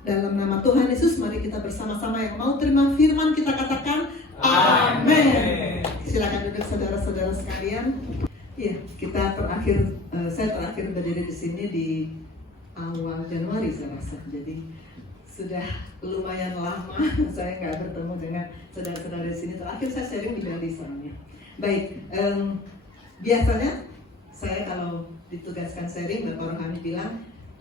Dalam nama Tuhan Yesus, mari kita bersama-sama yang mau terima firman kita katakan amin. Silakan duduk saudara-saudara sekalian. Ya, saya terakhir berdiri di sini di awal Januari saya rasa. Jadi sudah lumayan lama saya nggak bertemu dengan saudara-saudara di sini. Terakhir saya sharing di Bali soalnya. Baik, biasanya saya kalau ditugaskan sharing, Bapak Rohani bilang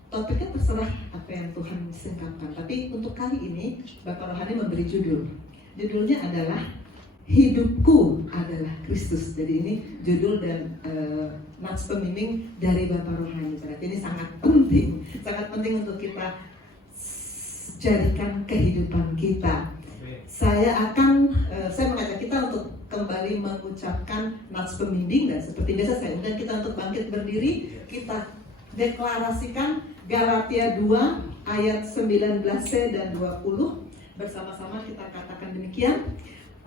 topiknya terserah apa yang Tuhan singkapkan. Tapi untuk kali ini Bapak Rohani memberi judul. Judulnya adalah Hidupku adalah Kristus. Jadi ini judul dan nats pembimbing dari Bapak Rohani. Berarti ini sangat penting untuk kita jadikan kehidupan kita. Saya mengajak kita untuk kembali mengucapkan nats pembimbing, dan seperti biasa saya undang kita untuk bangkit berdiri. Kita deklarasikan Galatia 2 ayat 19c dan 20. Bersama-sama kita katakan demikian.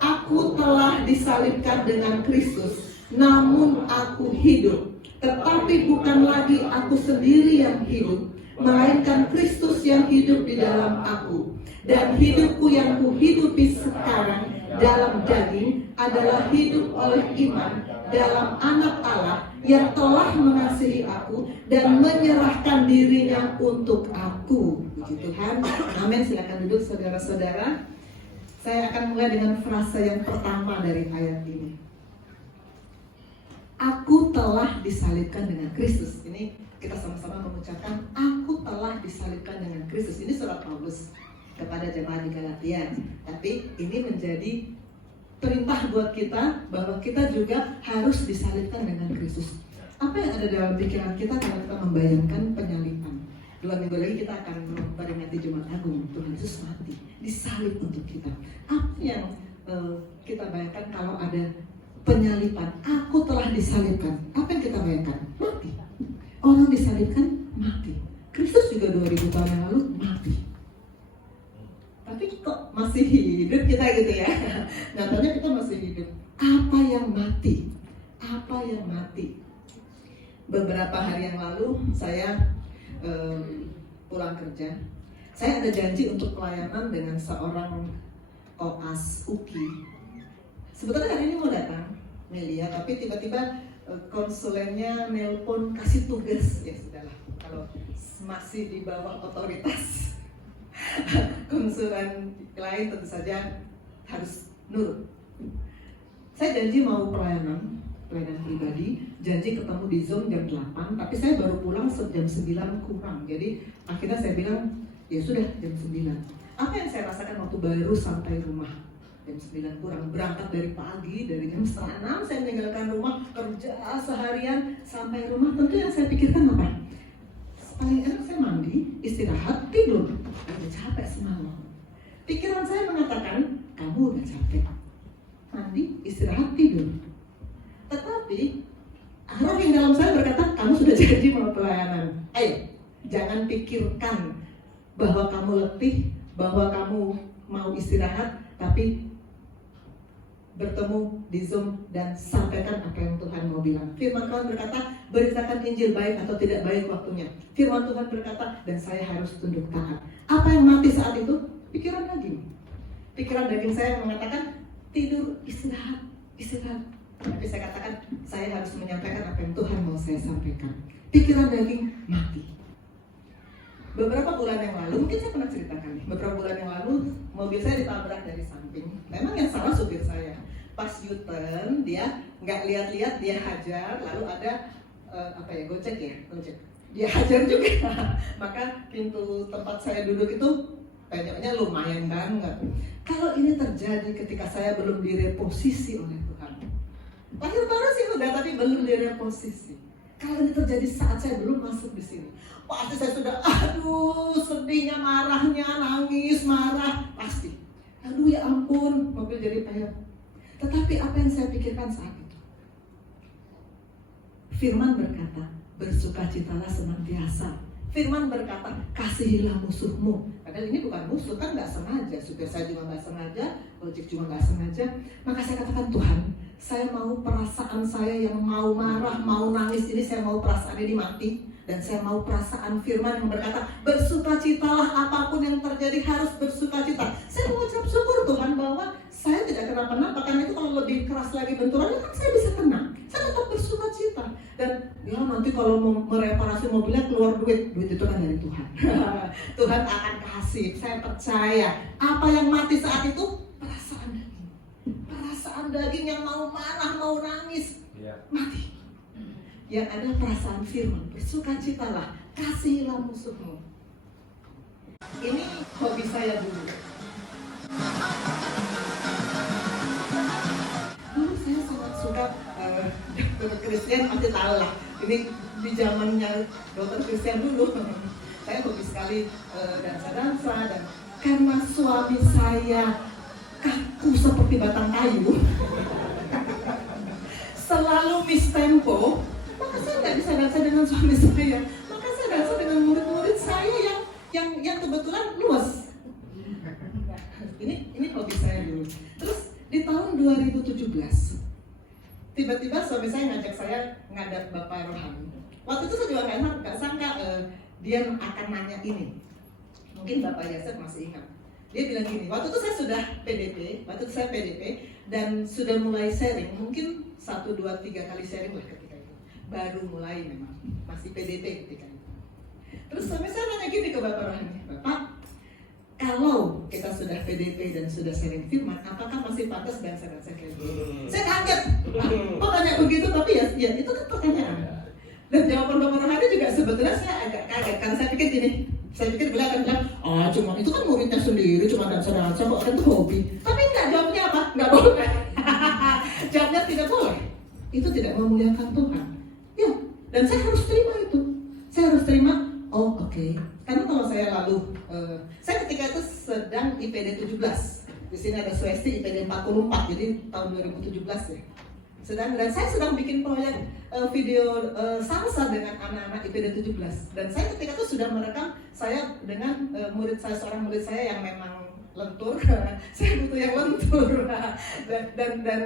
Aku telah disalibkan dengan Kristus, namun aku hidup. Tetapi bukan lagi aku sendiri yang hidup, melainkan Kristus yang hidup di dalam aku. Dan hidupku yang kuhidupi sekarang dalam daging adalah hidup oleh iman dalam Anak Allah yang telah mengasihi aku dan menyerahkan dirinya untuk aku. Puji Tuhan. Amin. Silakan duduk saudara-saudara. Saya akan mulai dengan frase yang pertama dari ayat ini. Aku telah disalibkan dengan Kristus. Ini kita sama-sama mengucapkan aku telah disalibkan dengan Kristus. Ini surat Paulus kepada jemaat di Galatia. Tapi ini menjadi perintah buat kita bahwa kita juga harus disalibkan dengan Kristus. Apa yang ada dalam pikiran kita kalau kita membayangkan penyaliban? 2 minggu lagi kita akan memperingati Jumat Agung. Tuhan Yesus mati, disalib untuk kita. Apa yang kita bayangkan kalau ada penyaliban? Aku telah disalibkan. Apa yang kita bayangkan? Mati. Orang disalibkan mati. Kristus juga 2000 tahun yang lalu mati. Tapi kok masih hidup kita gitu ya? Nyatanya kita masih hidup. Apa yang mati? Apa yang mati? Beberapa hari yang lalu saya pulang kerja. Saya ada janji untuk pelayanan dengan seorang koas UKI. Sebetulnya hari ini mau datang Melia, tapi tiba-tiba konsulennya nelpon kasih tugas. Ya sudahlah, kalau masih di bawah otoritas konsulen lain tentu saja harus nurut. Saya janji mau pelayanan pribadi, janji ketemu di Zoom jam 8, tapi saya baru pulang jam 9 kurang. Jadi akhirnya saya bilang, ya sudah jam 9. Apa yang saya rasakan waktu baru sampai rumah? Jam 9 kurang, berangkat dari pagi, dari jam 5:30 saya meninggalkan rumah, kerja seharian, sampai rumah tentu yang saya pikirkan apa? Paling enak saya mandi, istirahat, tidur. Udah capek semalam. Pikiran saya mengatakan, kamu udah capek. Mandi, istirahat, tidur. Tetapi roh yang dalam saya berkata, kamu sudah janji mau pelayanan. Ayo, jangan pikirkan bahwa kamu letih, bahwa kamu mau istirahat, tapi bertemu di Zoom dan sampaikan apa yang Tuhan mau bilang. Firman Tuhan berkata, beritakan Injil baik atau tidak baik waktunya. Firman Tuhan berkata, dan saya harus tunduk taat. Apa yang mati saat itu? Pikiran daging. Pikiran daging saya mengatakan, tidur, istirahat. Tapi saya katakan, saya harus menyampaikan apa yang Tuhan mau saya sampaikan. Pikiran daging mati. Beberapa bulan yang lalu, mungkin saya pernah ceritakan nih. Beberapa bulan yang lalu, mobil saya ditabrak dari samping. Memang yang salah supir saya. Pas U-turn, dia nggak lihat-lihat, dia hajar. Lalu ada Gojek. Dia hajar juga. Maka pintu tempat saya duduk itu banyaknya lumayan banget. Kalau ini terjadi ketika saya belum direposisi oleh Tuhan, lahir baru sih udah, tapi belum direposisi. Kalau ini terjadi saat saya belum masuk di sini, pasti saya sudah sedihnya, marahnya, nangis, marah, pasti. Aduh ya ampun, mobil jadi payah. Tetapi apa yang saya pikirkan saat itu? Firman berkata, bersukacitalah senantiasa. Firman berkata, kasihilah musuhmu. Padahal ini bukan musuh, kan nggak sengaja. Supir saya juga nggak sengaja, ojek juga nggak sengaja. Maka saya katakan, Tuhan, saya mau perasaan saya yang mau marah, mau nangis ini, saya mau perasaan ini mati. Dan saya mau perasaan firman yang berkata, bersukacitalah apapun yang terjadi jadi harus bersukacita. Saya mengucap syukur Tuhan bahwa saya tidak kenapa-napa, karena itu kalau lebih keras lagi benturannya kan saya bisa tenang. Saya tetap bersukacita. Dan ya nanti kalau mau mereparasi mobilnya keluar duit itu kan dari Tuhan. Tuhan akan kasih, saya percaya. Apa yang mati saat itu? Perasaan daging. Perasaan daging yang mau marah, mau nangis, mati. Yang ada perasaan firman, bersukacitalah, kasihilah musuhmu. Ini hobi saya dulu. Dulu saya sangat suka dokter Christian, pasti tahu lah. Ini di zamannya dokter Christian dulu. Saya hobi sekali dansa-dansa, dan karena suami saya kaku seperti batang kayu, selalu miss tempo, maka saya nggak bisa dansa dengan suami saya. Maka saya dansa dengan murid-murid saya yang kebetulan luas. Ini hobi saya dulu. Terus di tahun 2017, tiba-tiba suami saya ngajak saya ngadap Bapak Rohani. Waktu itu saya juga nggak sangka dia akan nanya ini. Mungkin Bapak Yasir masih ingat. Dia bilang gini, waktu itu saya sudah PDP, dan sudah mulai sharing, mungkin 1, 2, 3 kali sharing lah ketika itu. Baru mulai memang, masih PDP ketika itu. Terus suami saya nanya gini ke Bapak Rohani, Bapak, kalau kita sudah PDP dan sudah sharing firman, apakah masih pantas dansa-dansa kayak gitu? Saya kaget, kok tanya begitu, tapi ya itu kan pertanyaan. Dan jawaban Bapak Rohani juga sebetulnya saya agak kaget, karena saya pikir gini, beliau akan bilang, cuma itu kan muridnya sendiri, cuma dansa-dansa kok, kan itu hobi. Tapi enggak, jawabnya apa? Enggak boleh. Jawabnya tidak boleh. Itu tidak memuliakan Tuhan. Ya, dan saya harus terima itu. Saya harus terima, oke. Karena kalau saya lalu, saya ketika itu sedang IPD 17. Di sini ada Swesti IPD 44, jadi tahun 2017 ya. Dan saya sedang bikin proyek video salsa dengan anak-anak IPD 17. Dan saya ketika itu sudah merekam saya dengan seorang murid saya yang memang lentur. Saya butuh yang lentur. dan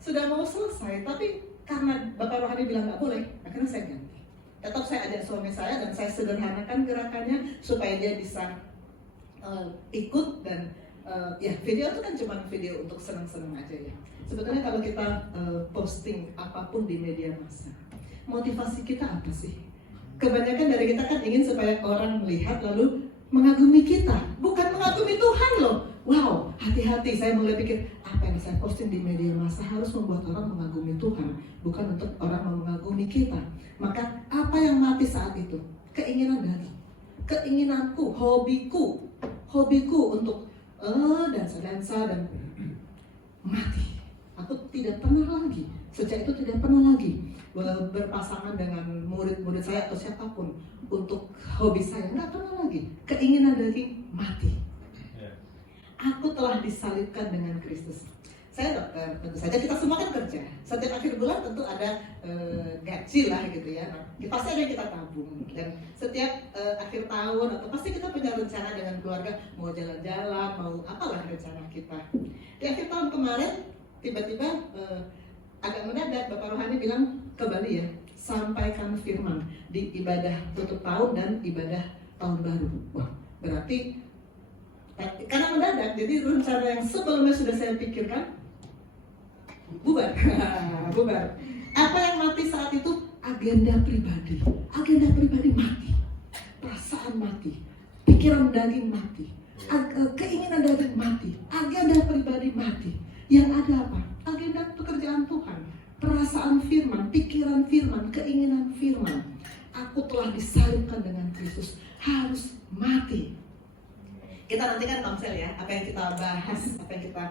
sudah mau selesai, tapi karena Bapak Rohani bilang nggak boleh, akhirnya saya ganti. Tetap saya ajak suami saya dan saya sederhanakan gerakannya supaya dia bisa ikut. Dan ya, video itu kan cuma video untuk senang-senang aja ya. Sebetulnya kalau kita posting apapun di media massa, motivasi kita apa sih? Kebanyakan dari kita kan ingin supaya orang melihat lalu mengagumi kita, bukan mengagumi Tuhan loh. Wow, hati-hati, saya mulai pikir apa yang saya posting di media massa harus membuat orang mengagumi Tuhan, bukan untuk orang mengagumi kita. Maka apa yang mati saat itu? Keinginan daging, keinginanku, hobiku untuk dansa-dansa, dan mati. Aku tidak pernah lagi, sejak itu tidak pernah lagi berpasangan dengan murid-murid saya atau siapapun untuk hobi saya, nggak pernah lagi. Keinginan daging mati. Aku telah disalibkan dengan Kristus. Saya dokter, tentu saja kita semua kan kerja. Setiap akhir bulan tentu ada gaji lah gitu ya. Nah, pasti ada yang kita tabung. Dan setiap akhir tahun atau pasti kita punya rencana dengan keluarga, mau jalan-jalan, mau apalah rencana kita. Di akhir tahun kemarin tiba-tiba agak mendadak Bapak Rohani bilang ke Bali ya, sampaikan firman di ibadah tutup tahun dan ibadah tahun baru. Wah, berarti karena mendadak, jadi rencana yang sebelumnya sudah saya pikirkan bubar. Bubar. Apa yang mati saat itu? Agenda pribadi mati, perasaan mati, pikiran daging mati, keinginan daging mati, agenda pribadi mati. Yang ada apa? Agenda pekerjaan Tuhan, perasaan firman, pikiran firman, keinginan firman. Aku telah disalibkan dengan Kristus, harus mati. Kita nanti kan komsel ya, apa yang kita bahas, apa yang kita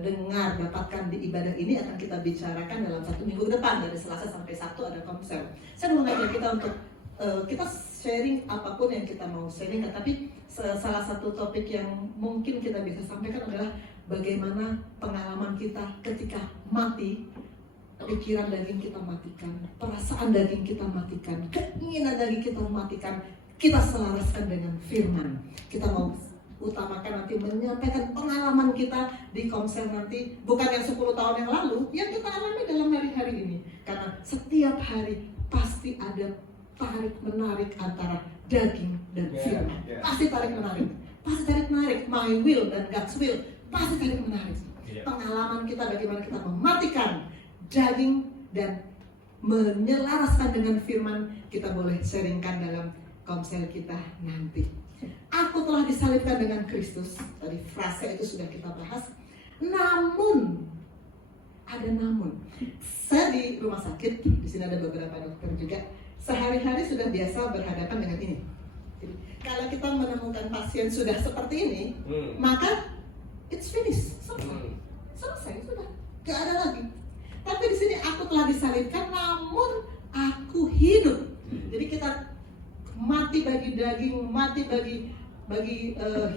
dengar, dapatkan di ibadah ini akan kita bicarakan dalam 1 minggu ke depan, dari Selasa sampai Sabtu ada komsel. Saya mau ngajak kita untuk kita sharing apapun yang kita mau sharing, tapi salah satu topik yang mungkin kita bisa sampaikan adalah bagaimana pengalaman kita ketika mati, pikiran daging kita matikan, perasaan daging kita matikan, keinginan daging kita matikan, kita selaraskan dengan firman. Kita mau utamakan nanti menyampaikan pengalaman kita di konser nanti, bukan yang 10 tahun yang lalu, yang kita alami dalam hari-hari ini. Karena setiap hari pasti ada tarik-menarik antara daging dan firman. Pasti tarik-menarik. my will dan God's will pasti saling menarik. Pengalaman kita bagaimana kita mematikan daging dan menyelaraskan dengan firman, kita boleh sharingkan dalam komsel kita nanti. Aku telah disalibkan dengan Kristus. Tadi frase itu sudah kita bahas. Namun, ada namun. Saya di rumah sakit, di sini ada beberapa dokter juga. Sehari-hari sudah biasa berhadapan dengan ini. Jadi, kalau kita menemukan pasien sudah seperti ini, maka it's finished, selesai sudah, gak ada lagi. Tapi di sini aku telah disalibkan, namun aku hidup. Jadi kita mati bagi daging, mati bagi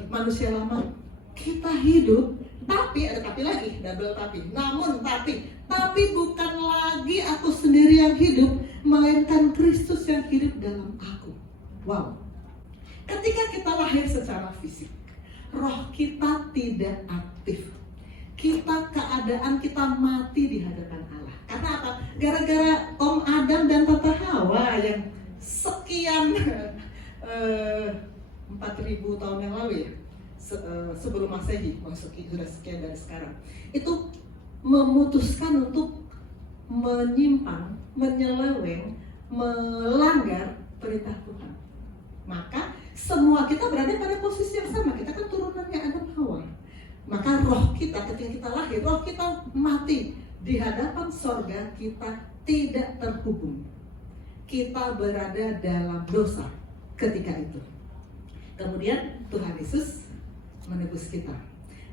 manusia lama. Kita hidup, tapi ada tapi lagi, double tapi. Namun tapi bukan lagi aku sendiri yang hidup, melainkan Kristus yang hidup dalam aku. Wow. Ketika kita lahir secara fisik, roh kita tidak aktif. Keadaan kita mati di hadapan Allah. Karena apa? Gara-gara Om Adam dan Tante Hawa yang sekian 4.000 tahun yang lalu ya, sebelum Masehi, sudah sekian dari sekarang, itu memutuskan untuk menyimpang, menyeleweng, melanggar perintah Tuhan. Maka semua kita berada pada posisi yang sama. Kita kan turunannya Adam Hawa. Maka roh kita ketika kita lahir, roh kita mati di hadapan sorga, kita tidak terhubung. Kita berada dalam dosa ketika itu. Kemudian Tuhan Yesus menebus kita.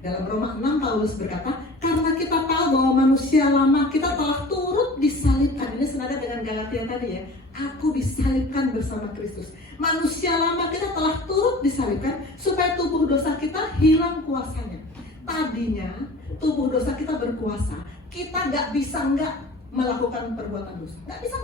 Dalam Roma 6 Paulus berkata, karena kita tahu bahwa manusia lama kita telah turut disalibkan. Ini senada dengan Galatia tadi ya. Aku disalibkan bersama Kristus. Manusia lama kita telah turut disalibkan supaya tubuh dosa kita hilang kuasanya. Tadinya tubuh dosa kita berkuasa. Kita gak bisa melakukan perbuatan dosa. Gak bisa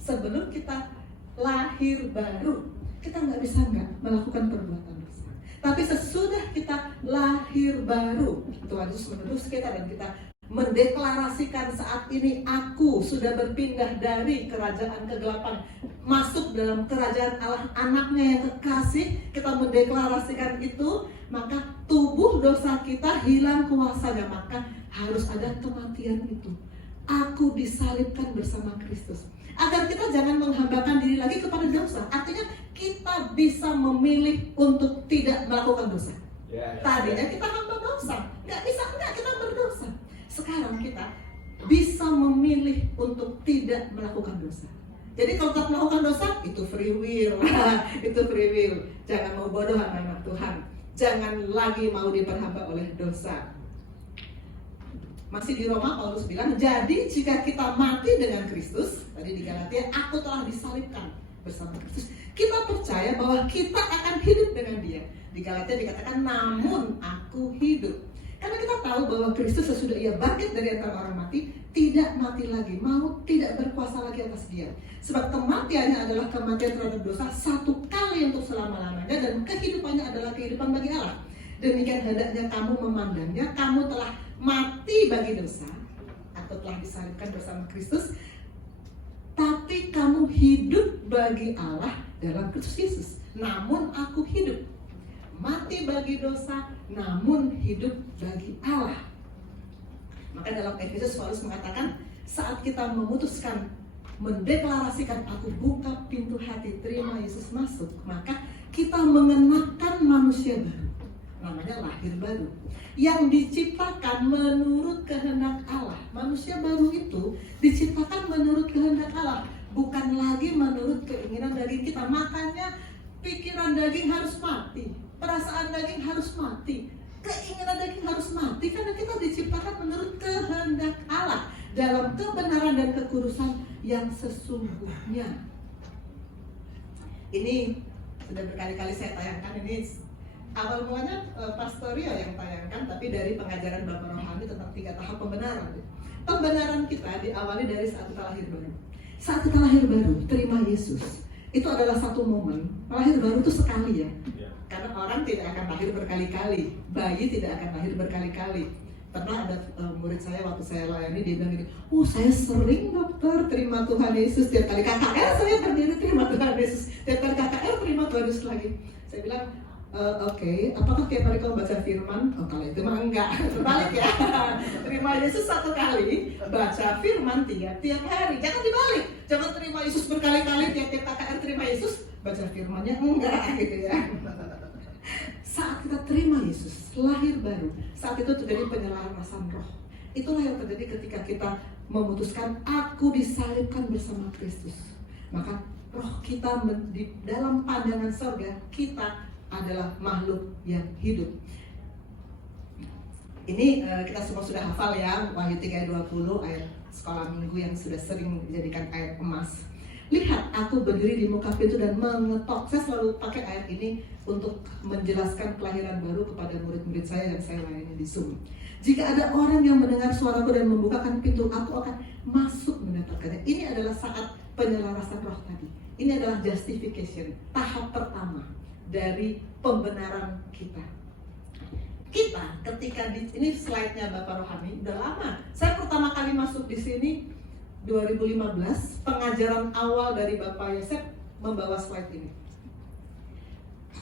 Sebelum kita lahir baru, kita gak bisa melakukan perbuatan dosa. Tapi sesudah kita lahir baru, Tuhan Yesus menebus kita dan kita mendeklarasikan saat ini aku sudah berpindah dari kerajaan kegelapan masuk dalam kerajaan Allah, anaknya yang kekasih. Kita mendeklarasikan itu, maka tubuh dosa kita hilang kuasanya. Maka harus ada kematian itu. Aku disalibkan bersama Kristus, agar kita jangan menghambakan diri lagi kepada dosa. Artinya kita bisa memilih untuk tidak melakukan dosa. Tadinya kita hamba dosa, nggak bisa kita berdosa. Sekarang kita bisa memilih untuk tidak melakukan dosa. Jadi kalau kita melakukan dosa, itu free will. Itu free will. Jangan mau bodoh anak Tuhan. Jangan lagi mau diperhamba oleh dosa. Masih di Roma, Paulus bilang, jadi jika kita mati dengan Kristus, tadi di Galatia, aku telah disalibkan bersama Kristus. Kita percaya bahwa kita akan hidup dengan Dia. Di Galatia dikatakan, namun aku hidup. Karena kita tahu bahwa Kristus sesudah Ia bangkit dari antara orang mati, tidak mati lagi, maut tidak berkuasa lagi atas Dia. Sebab kematiannya adalah kematian terhadap dosa satu kali untuk selama-lamanya, dan kehidupannya adalah kehidupan bagi Allah. Demikian hendaknya kamu memandangnya, kamu telah mati bagi dosa atau telah disalibkan bersama Kristus, tapi kamu hidup bagi Allah dalam Kristus Yesus. Namun aku hidup, mati bagi dosa, namun hidup bagi Allah. Maka dalam Efesus Paulus mengatakan, saat kita memutuskan mendeklarasikan aku buka pintu hati, terima Yesus masuk, maka kita mengenakan manusia baru, namanya lahir baru, yang diciptakan menurut kehendak Allah. Manusia baru itu diciptakan menurut kehendak Allah, bukan lagi menurut keinginan daging kita. Makanya pikiran daging harus mati, perasaan daging harus mati, keinginan daging harus mati, karena kita diciptakan menurut kehendak Allah dalam kebenaran dan kekudusan yang sesungguhnya. Ini sudah berkali-kali saya tayangkan. Ini awal mulanya Pastorio yang tayangkan, tapi dari pengajaran Bapak Rohani tentang 3 tahap pembenaran. Pembenaran kita diawali dari saat kita lahir baru. Saat kita lahir baru, terima Yesus. Itu adalah satu momen. Lahir baru itu sekali ya. Karena orang tidak akan lahir berkali-kali. Bayi tidak akan lahir berkali-kali. Pernah ada murid saya waktu saya layani, dia bilang gini, oh saya sering dokter terima Tuhan Yesus. Tiap kali KKR saya berdiri terima Tuhan Yesus. Tiap kali KKR terima Tuhan Yesus lagi. Saya bilang, Oke, apakah tiap hari kamu baca firman? Oh, kalau itu mah enggak, terbalik ya. Terima Yesus satu kali, baca firman tiap hari. Jangan dibalik, jangan terima Yesus berkali-kali, tiap KKR terima Yesus, baca firmannya enggak gitu ya. Saat kita terima Yesus, lahir baru, saat itu terjadi penyelarasan roh. Itulah yang terjadi ketika kita memutuskan aku disalibkan bersama Kristus. Maka roh kita di dalam pandangan surga, kita adalah makhluk yang hidup. Ini kita semua sudah hafal ya, Wahyu 3:20, ayat sekolah minggu yang sudah sering dijadikan ayat emas. Lihat, aku berdiri di muka pintu dan mengetok. Saya selalu pakai ayat ini untuk menjelaskan kelahiran baru kepada murid-murid saya yang saya layani di Zoom. Jika ada orang yang mendengar suaraku dan membukakan pintu, aku akan masuk mendapatkannya. Ini adalah saat penyelarasan roh tadi. Ini adalah justification, tahap pertama dari pembenaran kita. Kita ketika ini slide-nya Bapak Rohani udah lama. Saya pertama kali masuk di sini 2015, pengajaran awal dari Bapak Yosef membawa slide ini.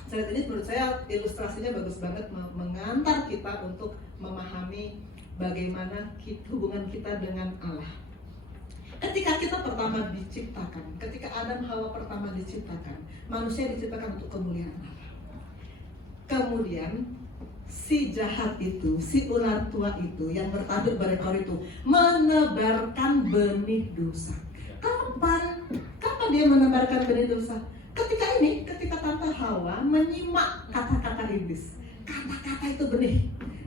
Slide ini menurut saya ilustrasinya bagus banget, mengantar kita untuk memahami bagaimana hubungan kita dengan Allah. Ketika kita pertama diciptakan, ketika Adam Hawa pertama diciptakan, manusia diciptakan untuk kemuliaan Allah. Kemudian si jahat itu, si ular tua itu yang bertanduk berekor itu menebarkan benih dosa. Kapan dia menebarkan benih dosa? Ketika Tante Hawa menyimak kata-kata iblis. Kata-kata itu benih.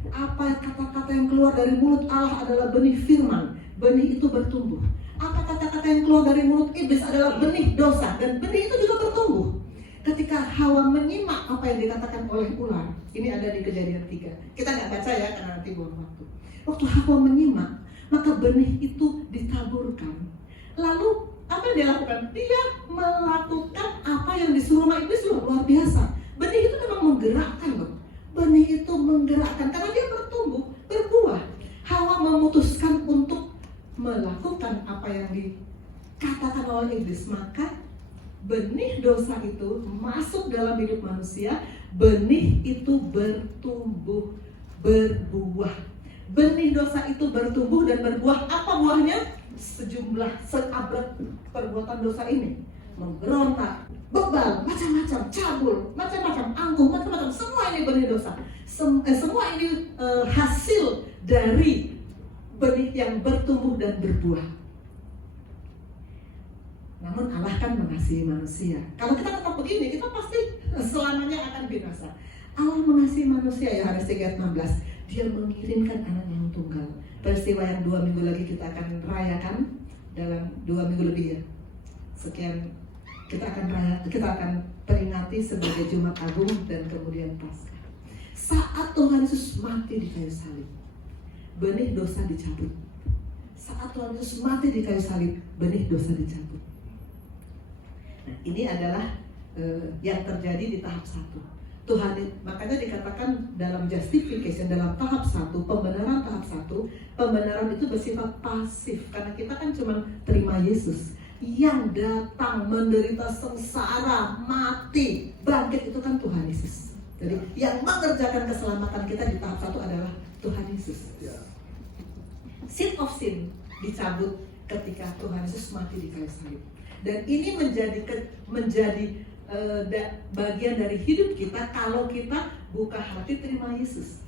Apa kata-kata yang keluar dari mulut Allah adalah benih firman. Benih itu bertumbuh. Apa kata-kata yang keluar dari mulut iblis adalah benih dosa, dan benih itu juga bertumbuh. Ketika Hawa menyimak apa yang dikatakan oleh ular, ini ada di Kejadian 3. Kita nggak baca ya karena nanti buang waktu. Waktu Hawa menyimak, maka benih itu ditaburkan. Lalu apa yang dia lakukan? Dia melakukan apa yang disuruh sama iblis, luar biasa. Benih itu memang menggerakkan loh. Benih itu menggerakkan karena dia bertumbuh, berbuah. Hawa memutuskan untuk melakukan apa yang dikatakan oleh iblis, maka benih dosa itu masuk dalam hidup manusia. Benih itu bertumbuh, berbuah. Benih dosa itu bertumbuh dan berbuah. Apa buahnya? Seabad perbuatan dosa ini, memberontak, bebal, macam-macam, cabul, macam-macam, angkuh, macam-macam. Semua ini benih dosa. Semua ini hasil dari benih yang bertumbuh dan berbuah. Namun Allah kan mengasihi manusia. Kalau kita tetap begini, kita pasti selamanya akan binasa. Allah mengasihi manusia, Yohanes 3:16. Dia mengirimkan anaknya yang tunggal. Peristiwa yang 2 minggu lagi kita akan rayakan, dalam 2 minggu lebih ya. Sekian kita akan peringati sebagai Jumat Agung dan kemudian Paskah. Saat Tuhan Yesus mati di kayu salib, benih dosa dicabut. Saat Tuhan Yesus mati di kayu salib, benih dosa dicabut. Nah, ini adalah yang terjadi di tahap 1. Tuhan, makanya dikatakan dalam justification, dalam tahap 1, pembenaran tahap 1, pembenaran itu bersifat pasif. Karena kita kan cuma terima Yesus. Yang datang menderita sengsara, mati, bangkit itu kan Tuhan Yesus. Jadi yang mengerjakan keselamatan kita di tahap 1 adalah Tuhan Yesus. Seed of sin dicabut ketika Tuhan Yesus mati di kayu salib. Dan ini menjadi bagian dari hidup kita kalau kita buka hati terima Yesus.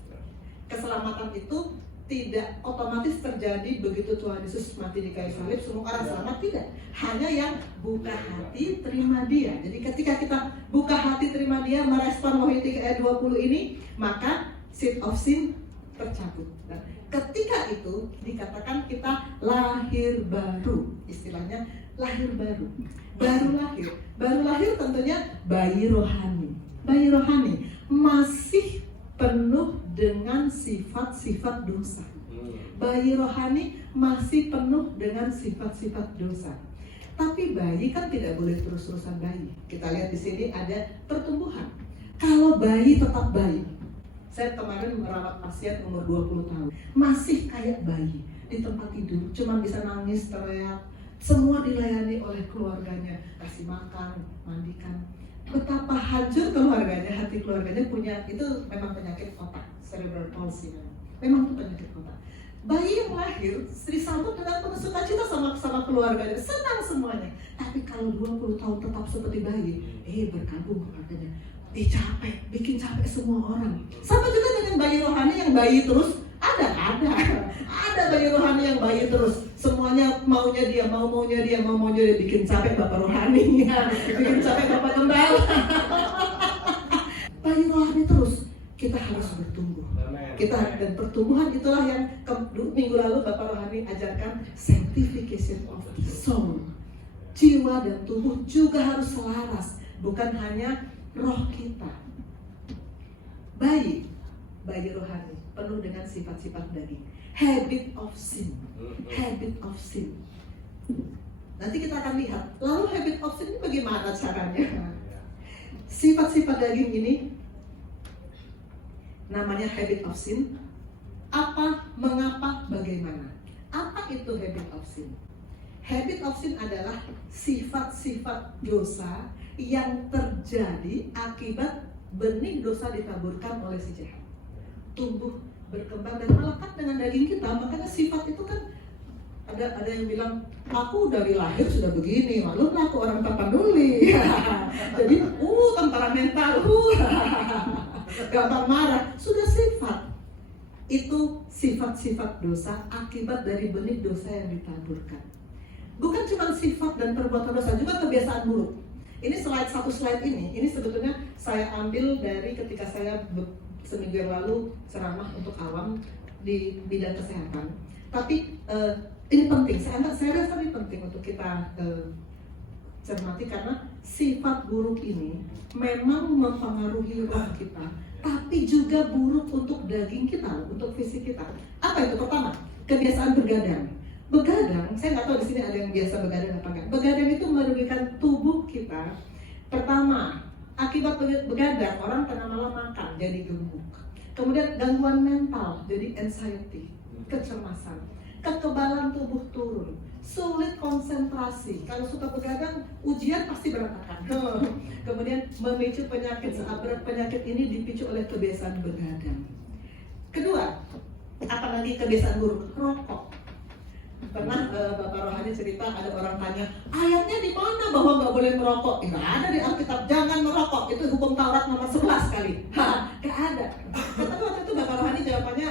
Keselamatan itu tidak otomatis terjadi begitu Tuhan Yesus mati di kayu salib, semua orang selamat, tidak. Hanya yang buka hati terima Dia. Jadi ketika kita buka hati terima Dia, merespon Wahyu 3:20 ini, maka seed of sin tercabut. Nah, ketika itu dikatakan kita lahir baru, istilahnya lahir baru. Baru lahir tentunya bayi rohani. Bayi rohani masih penuh dengan sifat-sifat dosa. Bayi rohani masih penuh dengan sifat-sifat dosa. Tapi bayi kan tidak boleh terus-terusan bayi. Kita lihat di sini ada pertumbuhan. Kalau bayi tetap bayi. Saya kemarin merawat pasien umur 20 tahun. Masih kayak bayi di tempat tidur, cuma bisa nangis, teriak. Semua dilayani oleh keluarganya, kasih makan, mandikan. betapa hancur keluarganya, hati keluarganya punya, itu memang penyakit otak, cerebral palsy memang itu penyakit otak. Bayi yang lahir disambut dengan penuh sukacita sama keluarganya, senang semuanya. Tapi kalau 20 tahun tetap seperti bayi, berkabung keluarganya, dicapek, bikin capek semua orang. Sama juga dengan bayi rohani yang bayi terus, ada bayi rohani yang bayi terus, semuanya maunya dia, maunya dia, bikin capek bapak rohani, bikin capek bapak gembala. Bayi rohani terus, kita harus bertumbuh. Dan pertumbuhan itulah yang minggu lalu Bapak Rohani ajarkan, sanctification of the soul. Jiwa dan tubuh juga harus selaras, bukan hanya roh kita. Bayi rohani penuh dengan sifat-sifat daging, habit of sin. Nanti kita akan lihat, lalu habit of sin ini bagaimana caranya? Sifat-sifat daging ini namanya habit of sin. Apa, mengapa, bagaimana? Apa itu habit of sin? Habit of sin adalah sifat-sifat dosa yang terjadi akibat benih dosa ditaburkan oleh si jahat. Tumbuh, berkembang, dan melekat dengan daging kita. Makanya sifat itu kan ada yang bilang, aku dari lahir sudah begini, maklum aku orang Tapanuli. Jadi temperamental, gampang marah, sudah sifat. Itu sifat-sifat dosa akibat dari benih dosa yang ditaburkan. Bukan cuma sifat dan perbuatan dosa, juga kebiasaan buruk. Ini satu slide ini sebetulnya saya ambil dari ketika saya seminggu yang lalu ceramah untuk awam di bidang kesehatan. Tapi ini penting, saya rasa ini penting untuk kita cermati, karena sifat buruk ini memang mempengaruhi roh kita, tapi juga buruk untuk daging kita, untuk fisik kita. Apa itu? Pertama, kebiasaan begadang. Saya nggak tahu di sini ada yang biasa begadang apa enggak. Begadang itu merugikan tubuh kita. Pertama, akibat begadang orang tengah malam makan jadi gemuk. Kemudian gangguan mental, jadi anxiety, kecemasan. Kekebalan tubuh turun, sulit konsentrasi. Kalau suka begadang, ujian pasti berantakan. Kemudian memicu penyakit. Berat penyakit ini dipicu oleh kebiasaan begadang. Kedua, apalagi kebiasaan buruk, rokok. Pernah Bapak Rohani cerita, ada orang tanya, ayatnya di mana bahwa nggak boleh merokok? Nggak ada di Alkitab, jangan merokok. Itu hukum Taurat nomor 11 kali. Nggak ada. Tapi waktu itu Bapak Rohani jawabannya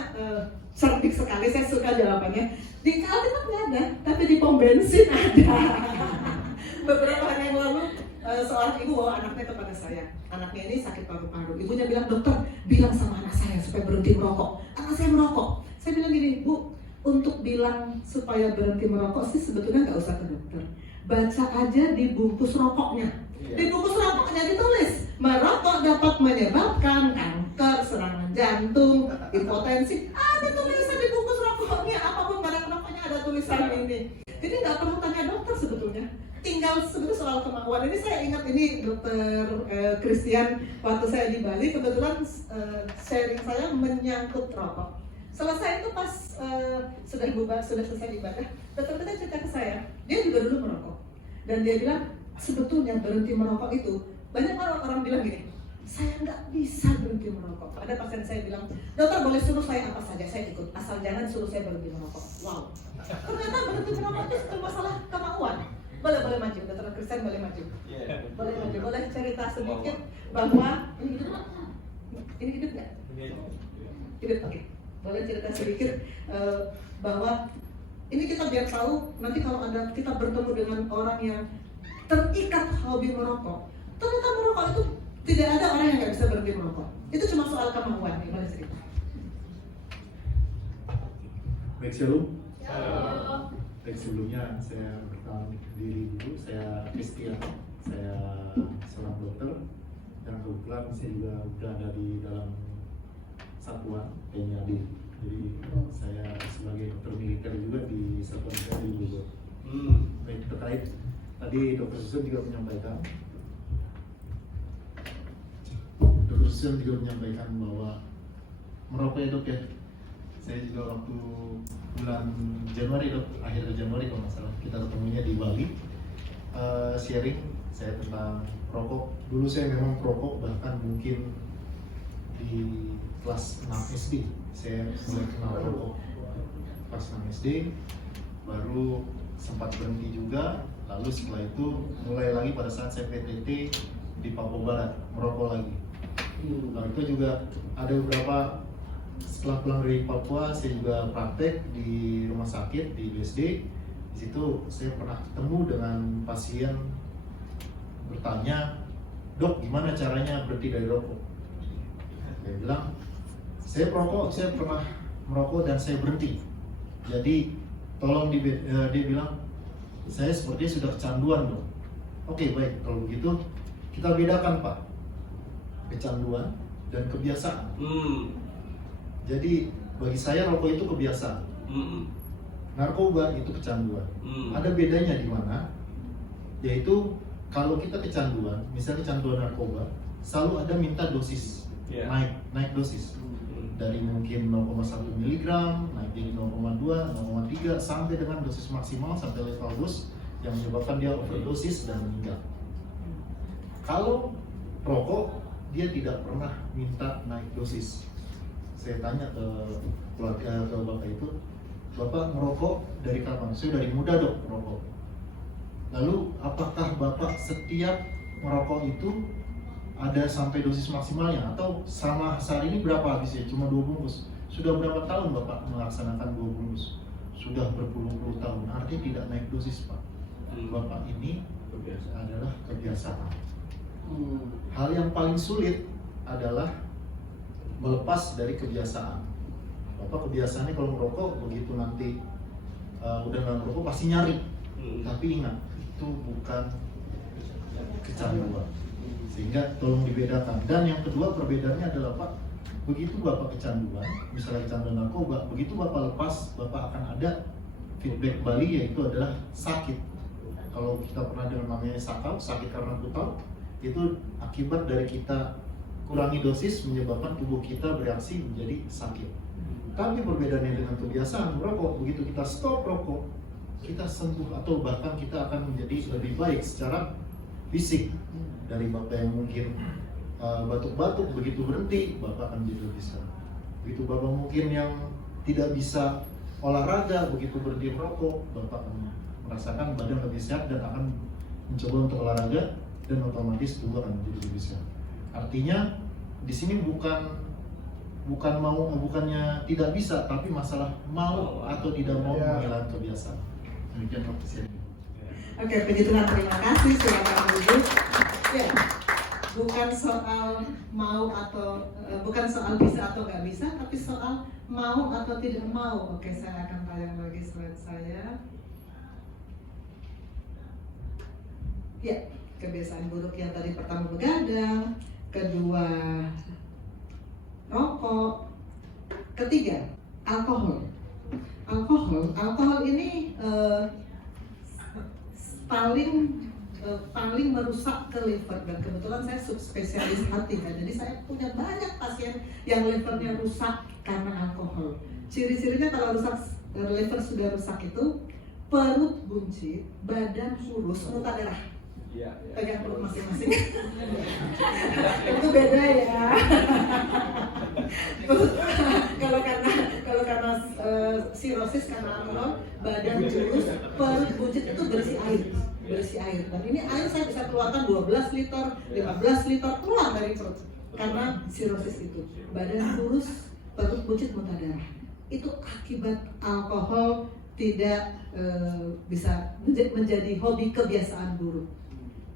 cerdik sekali, saya suka jawabannya. Di Alkitab nggak ada, tapi di pom bensin ada. Beberapa hari yang lalu seorang ibu bawa anaknya kepada saya. Anaknya ini sakit paru-paru. Ibunya bilang, dokter, bilang sama anak saya supaya berhenti merokok. Anak saya merokok. Saya bilang gini, Bu, untuk bilang supaya berhenti merokok sih sebetulnya nggak usah ke dokter. Baca aja di bungkus rokoknya. Di bungkus rokoknya ditulis, merokok dapat menyebabkan kanker, serangan jantung, impotensi. Ada tulisan di bungkus rokoknya, apapun barang rokoknya ada tulisan ini. Jadi nggak perlu tanya dokter sebetulnya. Tinggal sebetulnya soal kemauan. Ini saya ingat, ini dokter Christian waktu saya di Bali, kebetulan sharing saya menyangkut rokok. Selesai itu pas sudah selesai ibadah, dokter kita cerita ke saya, dia juga dulu merokok. Dan dia bilang, sebetulnya berhenti merokok itu, banyak orang bilang gini, saya nggak bisa berhenti merokok. Ada pasien saya bilang, dokter boleh suruh saya apa saja, saya ikut, asal jangan suruh saya berhenti merokok. Wow, ternyata berhenti merokok itu bukan masalah kemauan. Boleh maju, dokter Kristen boleh maju. Boleh maju, boleh cerita sedikit bahwa ini hidup nggak? Hidup, oke. Boleh cerita sedikit bahwa ini kita biar tahu nanti kalau ada kita bertemu dengan orang yang terikat hobi merokok, ternyata merokok itu tidak ada orang yang nggak bisa berhenti merokok. Itu cuma soal kemauan. Boleh cerita. Baik, shalom. Baik, sebelumnya saya perkenalkan diri dulu, saya Christian, saya seorang dokter dan kebetulan saya juga sudah ada di dalam satuan TNI. Jadi saya sebagai dokter militer juga di satuan TNI Bogor. Baik, terkait tadi Dokter Susan juga menyampaikan, bahwa merokok ya dok ya. Saya juga waktu bulan Januari dok, akhir Januari kalau nggak salah, kita ketemunya di Bali, sharing saya tentang rokok. Dulu saya memang perokok, bahkan mungkin di kelas 6 SD saya mulai kenal rokok. Kelas 6 SD baru sempat berhenti juga, lalu setelah itu mulai lagi pada saat saya PTT di Papua Barat, merokok lagi. Lalu itu juga ada beberapa, setelah pulang dari Papua saya juga praktek di rumah sakit di BSD. Di situ saya pernah ketemu dengan pasien bertanya, "Dok, gimana caranya berhenti dari rokok?" Saya bilang, "Saya perokok, saya pernah merokok dan saya berhenti. Jadi tolong dia bilang, "Saya sepertinya sudah kecanduan, Dok." Oke, baik, kalau begitu kita bedakan, Pak, kecanduan dan kebiasaan. Jadi bagi saya rokok itu kebiasaan, narkoba itu kecanduan. Ada bedanya di mana? Yaitu kalau kita kecanduan, misalnya kecanduan narkoba, selalu ada minta dosis, naik dosis. Dari mungkin 0,1 mg, naik jadi 0,2, 0,3, sampai dengan dosis maksimal sampai level dos yang menyebabkan dia overdosis dan meninggal. Kalau rokok, dia tidak pernah minta naik dosis. Saya tanya ke keluarga, ke bapak itu, "Bapak merokok dari kapan?" "Saya dari muda, Dok, merokok." "Lalu apakah bapak setiap merokok itu ada sampai dosis maksimalnya, atau sama saat ini berapa habisnya? Cuma 2 bungkus. Sudah berapa tahun bapak melaksanakan 2 bungkus?" "Sudah berpuluh-puluh tahun." Artinya tidak naik dosis, Pak. Bapak ini adalah kebiasaan. Hal yang paling sulit adalah melepas dari kebiasaan. Bapak kebiasaannya kalau merokok, begitu nanti udah nggak merokok pasti nyari. Tapi ingat, itu bukan kecanduan. Sehingga tolong dibedakan. Dan yang kedua perbedaannya adalah, Pak, begitu Bapak kecanduan, misalnya kecanduan narkoba, begitu Bapak lepas, Bapak akan ada feedback kembali, yaitu adalah sakit. Kalau kita pernah dengar namanya sakit karena butal, itu akibat dari kita kurangi dosis menyebabkan tubuh kita bereaksi menjadi sakit. Tapi perbedaannya dengan kebiasaan merokok, begitu kita stop rokok, kita sembuh atau bahkan kita akan menjadi lebih baik secara fisik. Dari Bapak yang mungkin batuk-batuk, begitu berhenti, Bapak akan menjadi lebih sehat. Begitu Bapak mungkin yang tidak bisa olahraga, begitu berhenti merokok, Bapak akan merasakan badan lebih sehat dan akan mencoba untuk olahraga, dan otomatis tubuh akan menjadi lebih sehat. Artinya di sini bukannya tidak bisa, tapi masalah mau atau tidak mau menghilangkan kebiasaan. Demikian Pak Presiden. Oke, puji Tuhan, terima kasih. Silakan duduk. Ya, bukan soal mau atau bukan soal bisa atau nggak bisa, tapi soal mau atau tidak mau. Oke, saya akan tayang lagi slide saya. Ya, kebiasaan buruk yang tadi pertama begadang, kedua rokok, ketiga alkohol. Alkohol ini paling merusak ke liver, dan kebetulan saya subspesialis hati kan, jadi saya punya banyak pasien yang livernya rusak karena alkohol. Ciri-cirinya kalau liver sudah rusak itu perut buncit, badan kurus, muntah darah. Pegang perut masing-masing. Itu beda ya. Kalau karena sirosis karena alkohol, badan kurus, perut buncit itu bersih air. Dan ini air saya bisa keluarkan 12 liter, 15 liter keluar dari perut karena sirosis itu. Badan kurus, perut buncit, muntah darah. Itu akibat alkohol tidak bisa menjadi hobi, kebiasaan buruk.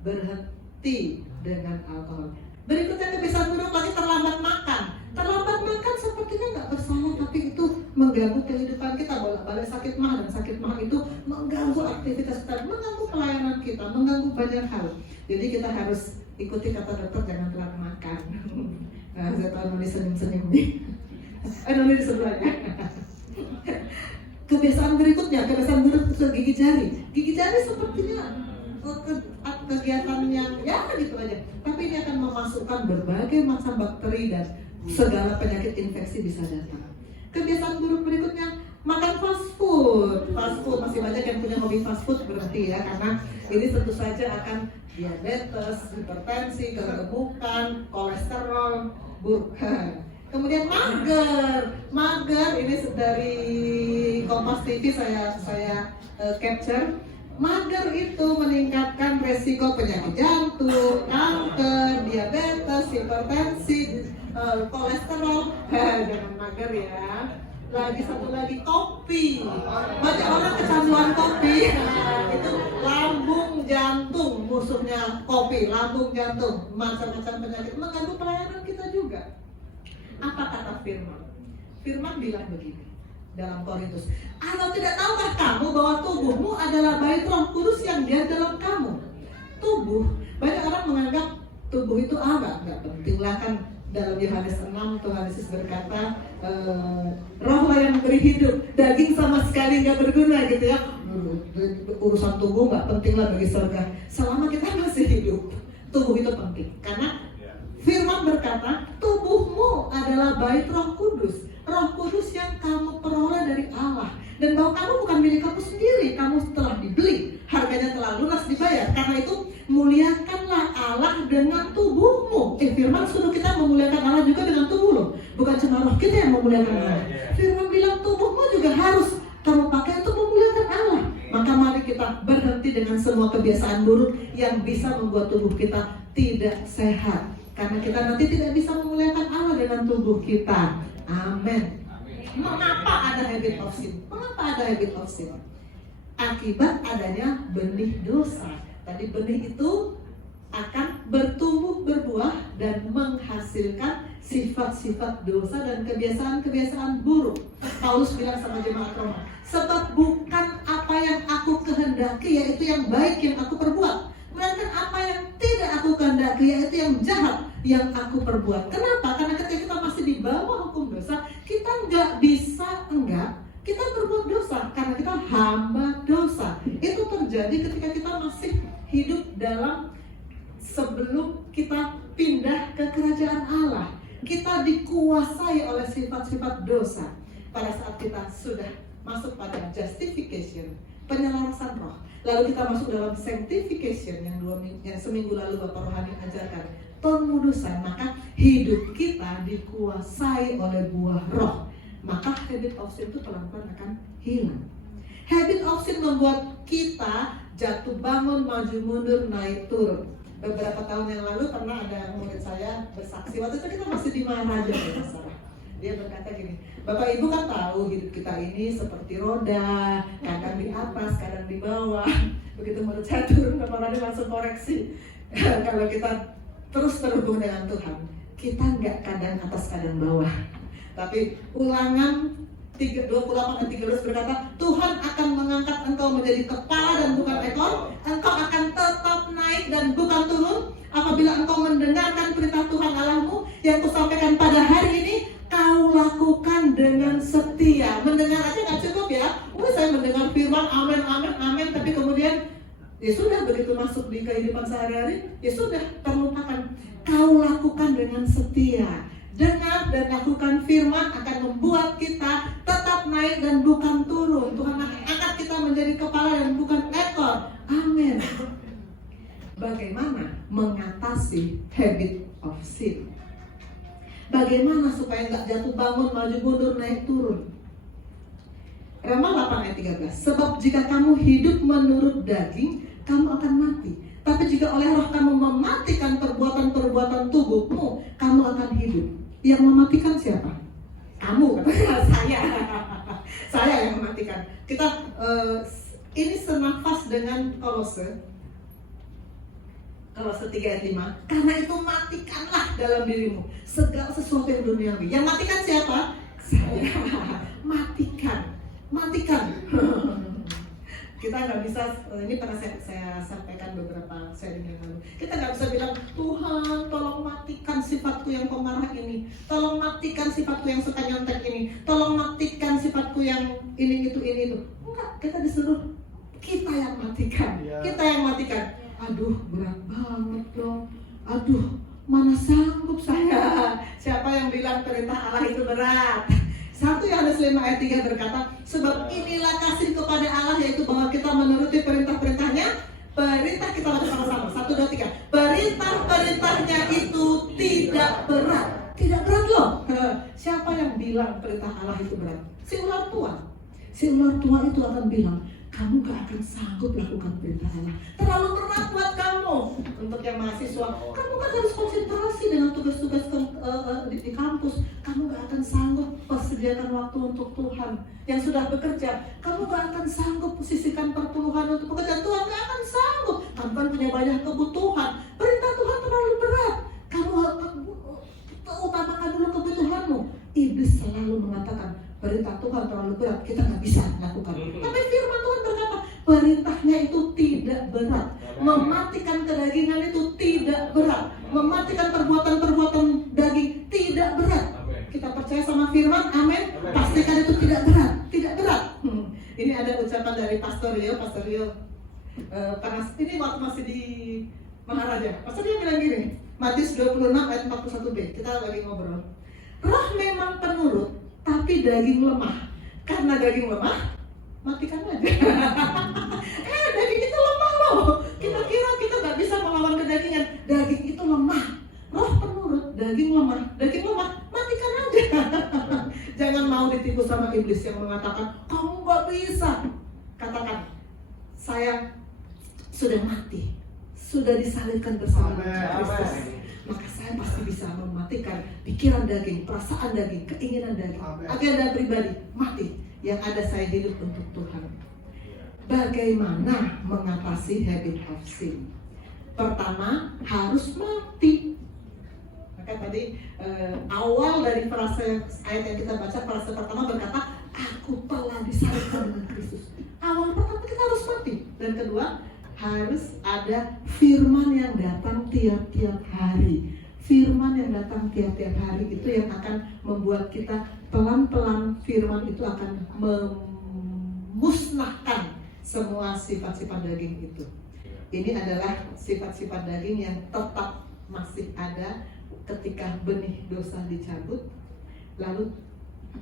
Berhenti dengan alkohol. Berikutnya kebiasaan buruk lagi, terlambat makan. Terlambat makan sepertinya nggak bersalah, tapi itu mengganggu kehidupan kita. Bolak-balik sakit mah, dan sakit mah itu mengganggu aktivitas kita, mengganggu pelayanan kita, mengganggu banyak hal. Jadi kita harus ikuti kata dokter, jangan telat makan. Nah, saya tahu Noni senyum-senyum nih. Noni di sebelahnya. Kebiasaan berikutnya, kebiasaan buruk gigi jari. Gigi jari sepertinya kegiatan yang ya gitu aja, tapi ini akan memasukkan berbagai macam bakteri dan segala penyakit infeksi bisa datang. Kebiasaan buruk berikutnya, Makan fast food masih banyak yang punya hobi fast food berarti ya, karena ini tentu saja akan diabetes, hipertensi, kegemukan, kolesterol, kemudian mager ini dari Kompas TV saya capture. Mager itu meningkatkan resiko penyakit jantung, kanker, diabetes, hipertensi, kolesterol. Jangan mager ya. Satu lagi kopi. Banyak orang kecanduan kopi. Itu lambung jantung musuhnya kopi, lambung jantung, macam-macam penyakit mengganggu pelayanan kita juga. Apa kata firman? Firman bilang begini dalam Korintus, atau tidak tahukah kamu bahwa tubuhmu adalah bait Roh Kudus yang diam dalam kamu? Tubuh, banyak orang menganggap tubuh itu nggak penting lah kan. Dalam Yohanes 6 Tuhan Yesus berkata, roh lah yang memberi hidup, daging sama sekali nggak berguna gitu ya. Urusan tubuh nggak penting lah bagi surga. Selama kita masih hidup, tubuh itu penting. Karena firman berkata, tubuhmu adalah bait Roh Kudus. Roh Kudus yang kamu peroleh dari Allah. Dan bahwa kamu bukan milik kamu sendiri, kamu telah dibeli, harganya telah lunas dibayar. Karena itu muliakanlah Allah dengan tubuhmu. Firman suruh kita memuliakan Allah juga dengan tubuh loh. Bukan cuma roh kita yang memuliakan Allah. Firman bilang tubuhmu juga harus kamu pakai untuk memuliakan Allah. Maka mari kita berhenti dengan semua kebiasaan buruk yang bisa membuat tubuh kita tidak sehat. Karena kita nanti tidak bisa memuliakan Allah dengan tubuh kita. Amin. Mengapa ada habit of sin? Mengapa ada habit of sin? Akibat adanya benih dosa. Tadi benih itu akan bertumbuh, berbuah, dan menghasilkan sifat-sifat dosa dan kebiasaan-kebiasaan buruk. Paulus bilang sama jemaat Roma, sebab bukan apa yang aku kehendaki, yaitu yang baik yang aku perbuat, melainkan apa yang tidak aku kehendaki, yaitu yang jahat yang aku perbuat. Kenapa? Karena ketika kita masih di bawah hukum dosa, kita kita berbuat dosa karena kita hamba dosa. Itu terjadi ketika kita masih hidup sebelum kita pindah ke kerajaan Allah. Kita dikuasai oleh sifat-sifat dosa. Pada saat kita sudah masuk pada justification, penyelarasan roh, lalu kita masuk dalam sanctification yang seminggu lalu Bapak Rohani ajarkan, pengudusan, maka hidup kita dikuasai oleh buah roh. Maka habit of sin itu pelan-pelan akan hilang. Habit of sin membuat kita jatuh bangun, maju mundur, naik turun. Beberapa tahun yang lalu pernah ada murid saya bersaksi, waktu itu kita masih di Maharaja ya Sarah. Dia berkata gini, Bapak Ibu kan tahu hidup kita ini seperti roda, kadang di atas, kadang di bawah. Begitu murid saya turun, Bapak Rani langsung koreksi. Kalau kita terus terhubung dengan Tuhan, kita nggak kadang atas, kadang bawah. Tapi Ulangan 28 dan 13 berkata, Tuhan akan mengangkat engkau menjadi kepala dan bukan ekor. Engkau akan tetap naik dan bukan turun apabila engkau mendengarkan perintah Tuhan Allahmu yang kusampaikan pada hari ini, kau lakukan dengan setia. Mendengar aja nggak cukup ya. Saya mendengar firman, amin, amin, amin. Tapi kemudian ya sudah, begitu masuk di kehidupan sehari-hari, ya sudah terlupakan. Kau lakukan dengan setia. Dengar dan lakukan firman akan membuat kita tetap naik dan bukan turun. Tuhan akan angkat kita menjadi kepala dan bukan ekor. Amin. Bagaimana mengatasi habit of sin? Bagaimana supaya nggak jatuh bangun, maju mundur, naik turun? Roma 8 ayat 13. Sebab jika kamu hidup menurut daging, kamu akan mati. Tapi jika oleh roh kamu mematikan perbuatan-perbuatan tubuhmu, kamu akan hidup. Yang mematikan siapa? Kamu, kata saya yang mematikan. Kita ini senafas dengan Kolose 3 ayat 5. Karena itu matikanlah dalam dirimu segala sesuatu yang duniawi. Yang matikan siapa? Saya. Matikan. Kita nggak bisa, ini pernah saya sampaikan beberapa sharing yang lalu. Kita nggak bisa bilang, Tuhan tolong matikan sifatku yang pemarah ini, tolong matikan sifatku yang suka nyontek ini, tolong matikan sifatku yang ini itu. Enggak, kita disuruh kita yang matikan. Kita yang matikan. Aduh, berat banget dong. Aduh, mana sanggup saya. Siapa yang bilang perintah Allah itu berat? 1 Yohanes 5 ayat 3 berkata, sebab inilah kasih kepada Allah, yaitu bahwa kita menuruti perintah-perintahnya. Perintah kita lakukan sama-sama. 1, 2, 3. Perintah-perintahnya itu tidak berat. Tidak berat loh. Siapa yang bilang perintah Allah itu berat? Si ular tua. Si ular tua itu akan bilang, kamu gak akan sanggup lakukan perintah Allah. Terlalu berat buat kamu. Untuk yang mahasiswa, kamu kan harus konsentrasi dengan tugas-tugas di kampus. Kamu gak akan sanggup persediakan waktu untuk Tuhan. Yang sudah bekerja, kamu gak akan sanggup sisihkan perpuluhan untuk pekerjaan Tuhan. Gak akan sanggup. Kamu kan punya banyak kebutuhan. Perintah Tuhan terlalu berat. Kamu utamakan dulu kebutuhanmu. Iblis selalu mengatakan, perintah Tuhan terlalu berat, kita nggak bisa lakukan. Tapi firman Tuhan berkata, perintahnya itu tidak berat. Mematikan kedagingan itu tidak berat. Mematikan perbuatan-perbuatan daging tidak berat. Kita percaya sama firman, amin. Pastikan itu tidak berat, tidak berat. Ini ada ucapan dari Pastor Rio. Ini waktu masih di Maharaja. Pastor Rio bilang gini, Matius 26 ayat 41b. Kita lagi ngobrol. Roh memang penurut, tapi daging lemah. Karena daging lemah, matikan aja. Daging itu lemah loh. Kita kira kita gak bisa melawan kedagingan. Daging itu lemah. Roh penurut, daging lemah. Daging lemah, matikan aja. Jangan mau ditipu sama iblis yang mengatakan, kamu gak bisa. Katakan, saya sudah mati, sudah disalibkan bersama Kristus. Maka saya pasti bisa mematikan pikiran daging, perasaan daging, keinginan daging, agenda pribadi, mati. Yang ada saya hidup untuk Tuhan. Bagaimana mengatasi habit of sin? Pertama, harus mati. Maka tadi awal dari frase ayat yang kita baca, frase pertama berkata, aku telah disalibkan dengan Kristus. Awal pertama kita harus mati. Dan kedua, harus ada firman yang datang tiap-tiap hari. Firman yang datang tiap-tiap hari itu yang akan membuat kita pelan-pelan, firman itu akan memusnahkan semua sifat-sifat daging itu. Ini adalah sifat-sifat daging yang tetap masih ada ketika benih dosa dicabut. Lalu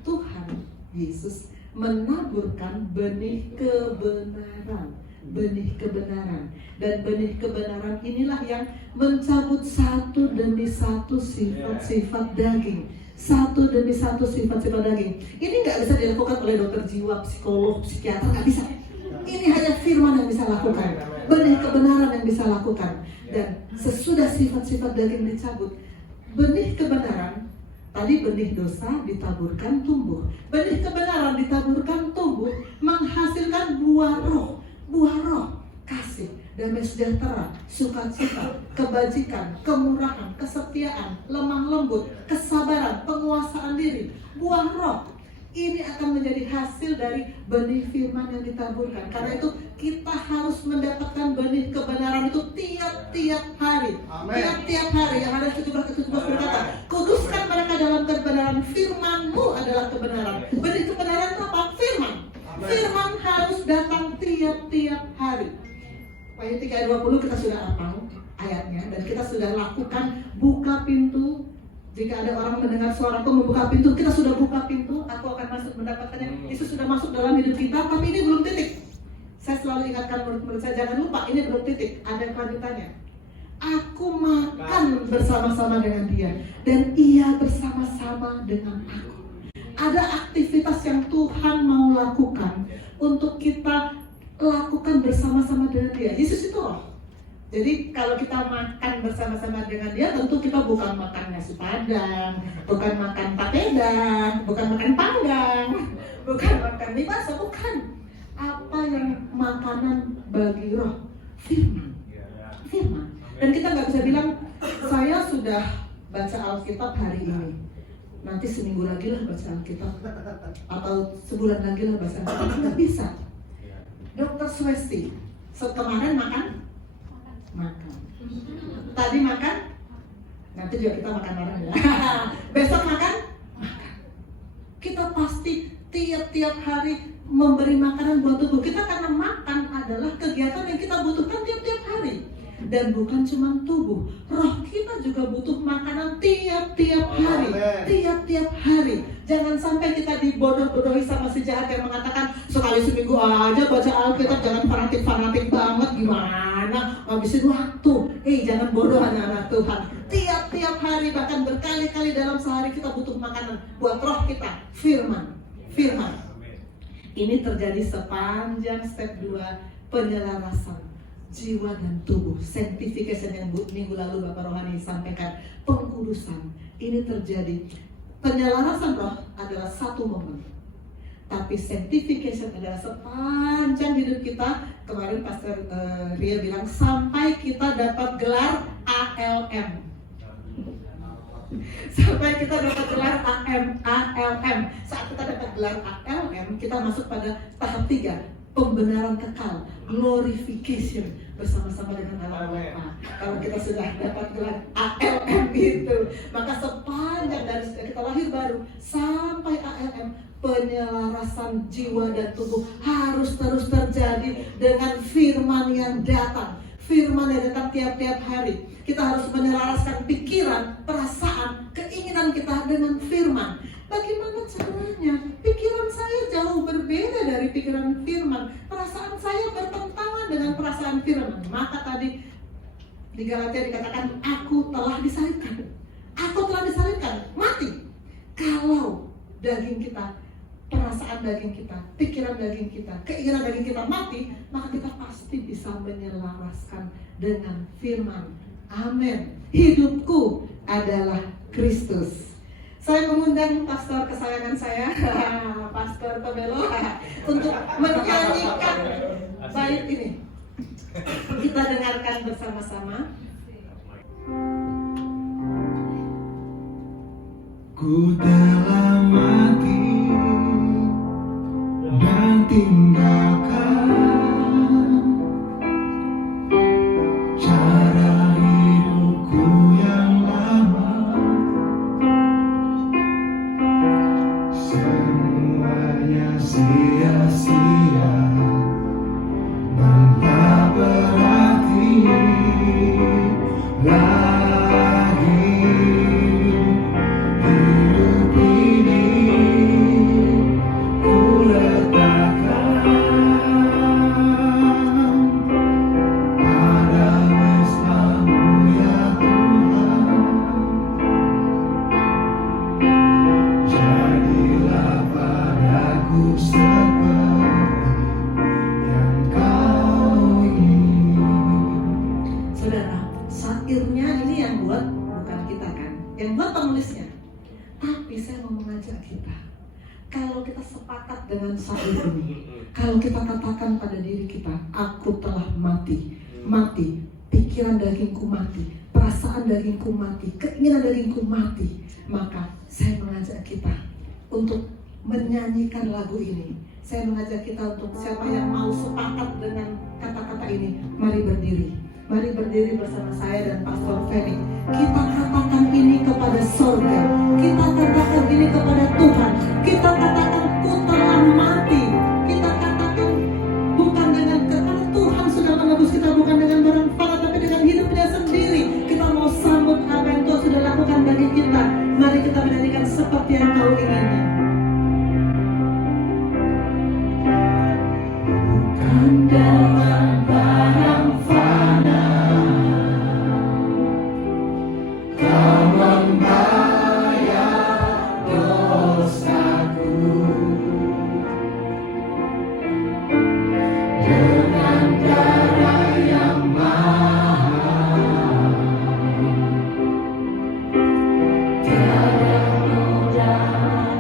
Tuhan Yesus menaburkan benih kebenaran. Benih kebenaran. Dan benih kebenaran inilah yang mencabut satu demi satu sifat-sifat daging. Satu demi satu sifat-sifat daging. Ini gak bisa dilakukan oleh dokter jiwa, psikolog, psikiater, gak bisa. Ini hanya firman yang bisa lakukan. Benih kebenaran yang bisa lakukan. Dan sesudah sifat-sifat daging dicabut, benih kebenaran, tadi benih dosa ditaburkan tumbuh. Benih kebenaran ditaburkan tumbuh, menghasilkan buah roh. Buah roh, kasih, damai sejahtera, sukacita, kebajikan, kemurahan, kesetiaan, lemah lembut, kesabaran, penguasaan diri. Buah roh, ini akan menjadi hasil dari benih firman yang ditaburkan. Karena itu kita harus mendapatkan benih kebenaran itu tiap-tiap hari. Tiap-tiap hari. Yang ada 17 berkata, kuduskan mereka dalam kebenaran, firman-Mu adalah kebenaran. Benih kebenaran itu apa? Firman. Firman harus datang tiap-tiap hari. Ayat 3 ayat 20 kita sudah hafal ayatnya. Dan kita sudah lakukan buka pintu. Jika ada orang mendengar suaraku membuka pintu, kita sudah buka pintu, aku akan masuk mendapatkannya. Yesus sudah masuk dalam hidup kita, tapi ini belum titik. Saya selalu ingatkan murid-murid saya, jangan lupa ini belum titik, ada kelanjutannya. Aku makan bersama-sama dengan dia, dan ia bersama-sama dengan aku. Ada aktivitas yang Tuhan mau lakukan untuk kita lakukan bersama-sama dengan dia. Yesus itu roh. Jadi kalau kita makan bersama-sama dengan dia, tentu kita bukan makan nasi padang, bukan makan papeda, bukan makan panggang, bukan makan mie basah, bukan. Apa yang makanan bagi roh? Firman. Firman. Dan kita nggak bisa bilang, saya sudah baca Alkitab hari ini, nanti seminggu lagi lah baca Alkitab, atau sebulan lagi lah baca Alkitab. Nggak bisa. Dokter Swesti, kemarin makan? Tadi makan? Nanti juga kita makan bareng ya. Besok makan? Kita pasti tiap-tiap hari memberi makanan buat tubuh kita, karena makan adalah kegiatan yang kita butuhkan tiap-tiap hari. Dan bukan cuma tubuh, roh kita juga butuh makanan tiap-tiap hari. Tiap-tiap hari. Jangan sampai kita dibodoh-bodohi sama si jahat yang mengatakan sekali seminggu aja baca Alkitab, jangan fanatik-fanatik banget, gimana ngabisin waktu. Jangan bodoh anak-anak Tuhan. Tiap-tiap hari, bahkan berkali-kali dalam sehari kita butuh makanan buat roh kita. Firman. Ini terjadi sepanjang step 2 penyelarasan jiwa dan tubuh. Sanctification yang minggu lalu Bapak Rohani sampaikan, pengkudusan. Ini terjadi. Penyelarasan roh adalah satu momen, tapi sanctification adalah sepanjang hidup kita. Kemarin Pastor Ria bilang sampai kita dapat gelar ALM. Sampai kita dapat gelar ALM. Saat kita dapat gelar ALM, kita masuk pada tahap 3, pembenaran kekal, glorification bersama-sama dengan Allah Bapa. Kalau kita sudah dapat gelar ALM itu, maka sepanjang dari kita lahir baru sampai ALM, penyelarasan jiwa dan tubuh harus terus terjadi dengan firman yang datang. Firman yang datang tiap-tiap hari. Kita harus menyelaraskan pikiran, perasaan, keinginan kita dengan firman. Bagaimana caranya? Pikiran saya jauh berbeda dari pikiran firman. Perasaan saya bertentangan dengan perasaan firman. Maka tadi di Galatia dikatakan, aku telah disalibkan. Aku telah disalibkan, mati. Kalau daging kita, perasaan daging kita, pikiran daging kita, keinginan daging kita mati, maka kita pasti bisa menyelaraskan dengan firman. Amin. Hidupku adalah Kristus. Saya mengundang pastor kesayangan saya, Pastor Tobelo, untuk menyanyikan bait ini. Kita dengarkan bersama-sama. Ku telah mati dan tinggalkan cara hidupku yang lama. Semuanya sia-sia dan tak berarti lagi. Hidup ini ku letakkan pada mesra-Mu ya Tuhan. Jadilah padaku seperti yang Kau ingin. Saudara, syairnya ini yang buat bukan kita kan, yang buat penulisnya. Tapi saya mau mengajak kita, kalau kita sepakat dengan syair ini, kalau kita katakan pada diri kita, aku telah mati, pikiran dagingku mati, perasaan dagingku mati, keinginan dagingku mati, maka saya mengajak kita untuk menyanyikan lagu ini. Saya mengajak kita untuk siapa yang mau sepakat dengan kata-kata ini, mari berdiri. Mari berdiri bersama saya dan Pastor Feni. Kita katakan ini kepada surga. Kita katakan ini kepada Tuhan. Kita katakan ku telah mati. Kita katakan bukan dengan, karena Tuhan sudah menebus kita bukan dengan barang fana, tapi dengan hidupnya sendiri. Kita mau sambut apa yang Tuhan sudah lakukan bagi kita. Mari kita menyanyikan seperti yang Kau ingini. Bukan dengan barang fana Kau membayar dosaku, dengan darah yang mahal, tiada noda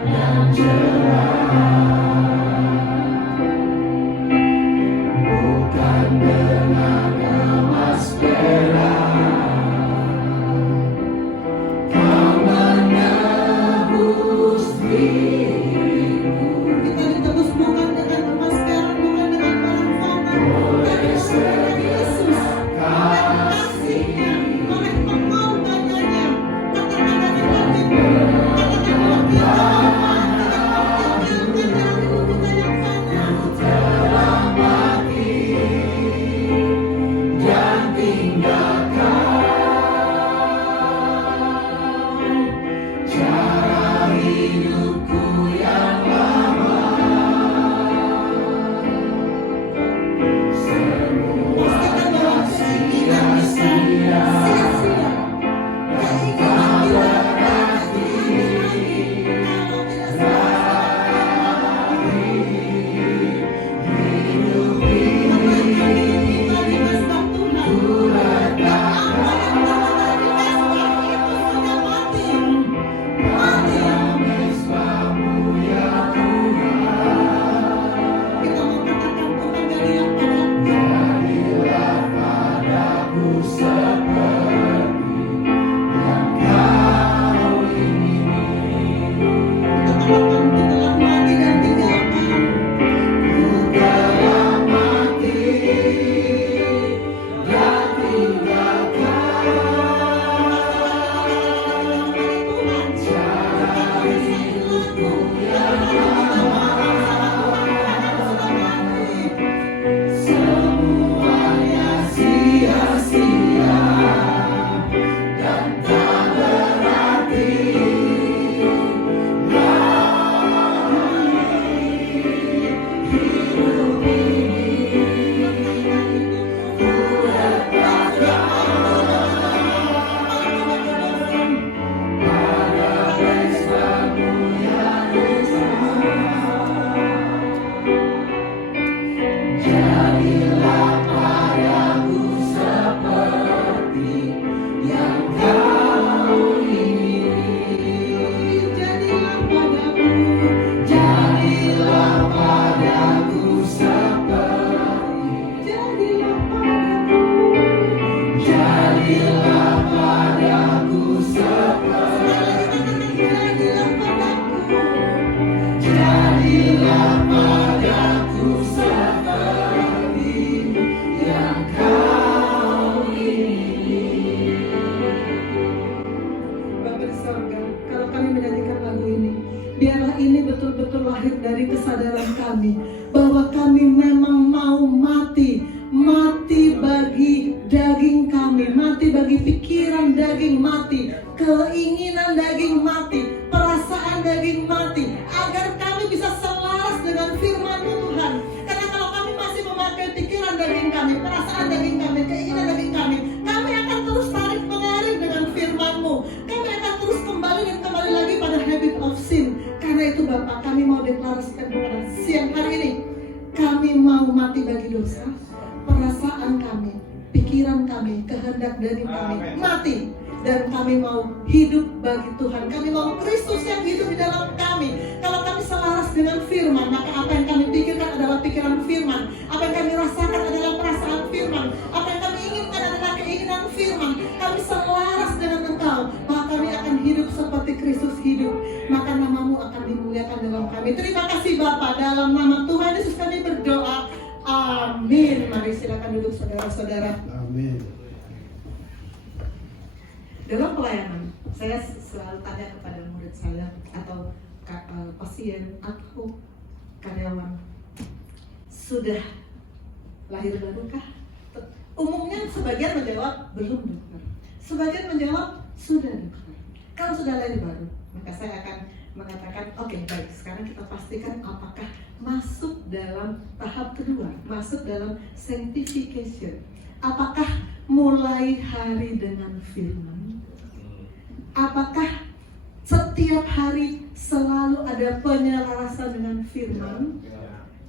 dan jerat. Bukan dengan emas perak Kau menebus diriku. Kita ditebus bukan dengan emas perak, bukan dengan barang fana, tapi oleh Yesus, oleh kasih-Nya, oleh pengorbanannya. Katakan dengan hati, katakan dengan hati, padaku seperti yang kau ingini. Bapa di sorga, kalau kami menyanyikan lagu ini, biarlah ini betul-betul lahir dari kesadaran kami bahwa kami memang mau mati bagi daging kami, mati bagi pikiran daging mati, keinginan daging mati, perasaan daging mati, agar kami bisa selaras dengan firman-Mu Tuhan. Karena kalau kami masih memakai pikiran daging kami, perasaan daging kami, keinginan daging kami akan terus tarik mengalir dengan firman-Mu. Kami akan terus kembali dan kembali lagi pada habit of sin. Karena itu Bapak, kami mau deklarasikan pada siang hari ini, kami mau mati bagi dosa, perasaan kami, pikiran kami, kehendak dari kami mati, dan kami mau hidup bagi Tuhan. Kami mau Kristus yang hidup di dalam kami. Kalau kami selaras dengan firman, maka apa yang kami pikirkan adalah pikiran firman, apa yang kami rasakan adalah perasaan firman, apa yang kami inginkan adalah keinginan firman. Kami selaras dengan Engkau, maka kami akan hidup seperti Kristus hidup, maka nama-Mu akan dimuliakan dalam kami. Terima kasih Bapa, dalam nama Tuhan Yesus kami berdoa. Amin. Mari silakan duduk saudara-saudara. Amin. Dalam pelayanan, saya selalu tanya kepada murid saya atau pasien atau karyawan, sudah lahir barukah? Umumnya sebagian menjawab belum dokter, sebagian menjawab sudah dokter. Kalau sudah lahir baru, maka saya akan mengatakan oke, baik, sekarang kita pastikan apakah masuk dalam tahap kedua, masuk dalam sanctification. Apakah mulai hari dengan firman? Apakah setiap hari selalu ada penyelarasan dengan firman?